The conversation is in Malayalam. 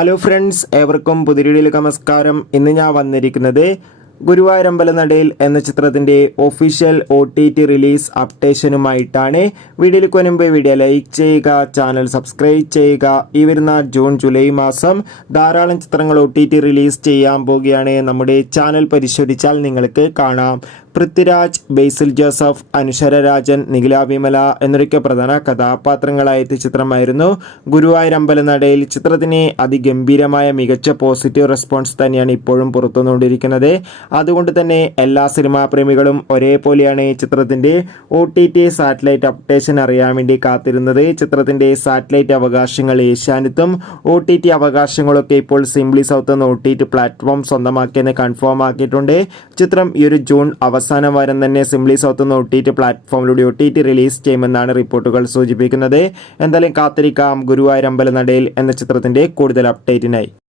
ഹലോ ഫ്രണ്ട്സ്, ഏവർക്കും പുതിയൊരു നമസ്കാരം. ഇന്ന് ഞാൻ വന്നിരിക്കുന്നത് ഗുരുവായൂരമ്പലനടയിൽ എന്ന ചിത്രത്തിൻ്റെ ഒഫീഷ്യൽ OTT റിലീസ് അപ്ഡേഷനുമായിട്ടാണ്. വീഡിയോയിലേക്ക് മുൻപ് വീഡിയോ ലൈക്ക് ചെയ്യുക, ചാനൽ സബ്സ്ക്രൈബ് ചെയ്യുക. ഈ വരുന്ന ജൂൺ ജൂലൈ മാസം ധാരാളം ചിത്രങ്ങൾ OTT റിലീസ് ചെയ്യാൻ പോവുകയാണ്. നമ്മുടെ ചാനൽ പരിശോധിച്ചാൽ നിങ്ങൾക്ക് കാണാം. പൃഥ്വിരാജ്, ബേസിൽ ജോസഫ്, അനുഷര രാജൻ, നിഖില വിമല എന്നൊക്കെ പ്രധാന കഥാപാത്രങ്ങളായ ചിത്രമായിരുന്നു ഗുരുവായൂരമ്പലനടയിൽ. ചിത്രത്തിന് അതിഗംഭീരമായ മികച്ച പോസിറ്റീവ് റെസ്പോൺസ് തന്നെയാണ് ഇപ്പോഴും പുറത്തുവന്നുകൊണ്ടിരിക്കുന്നത്. അതുകൊണ്ട് തന്നെ എല്ലാ സിനിമാ പ്രേമികളും ഒരേപോലെയാണ് ചിത്രത്തിൻ്റെ OTT സാറ്റലൈറ്റ് അപ്ഡേഷൻ അറിയാൻ വേണ്ടി കാത്തിരുന്നത്. ചിത്രത്തിൻ്റെ സാറ്റലൈറ്റ് അവകാശങ്ങൾ ഏഷ്യാനെറ്റും OTT അവകാശങ്ങളൊക്കെ ഇപ്പോൾ സിംപ്ലി സൗത്ത് എന്ന OTT പ്ലാറ്റ്ഫോം സ്വന്തമാക്കിയെന്ന് കൺഫേം ആക്കിയിട്ടുണ്ട്. ചിത്രം ഈ ഒരു ജൂൺ അവസാന വാരം തന്നെ സിംപ്ലി സൗത്ത് എന്ന OTT പ്ലാറ്റ്ഫോമിലൂടെ OTT റിലീസ് ചെയ്യുമെന്നാണ് റിപ്പോർട്ടുകൾ സൂചിപ്പിക്കുന്നത്. എന്തായാലും കാത്തിരിക്കാം ഗുരുവായൂരമ്പലനടയിൽ എന്ന ചിത്രത്തിൻ്റെ കൂടുതൽ അപ്ഡേറ്റിനായി.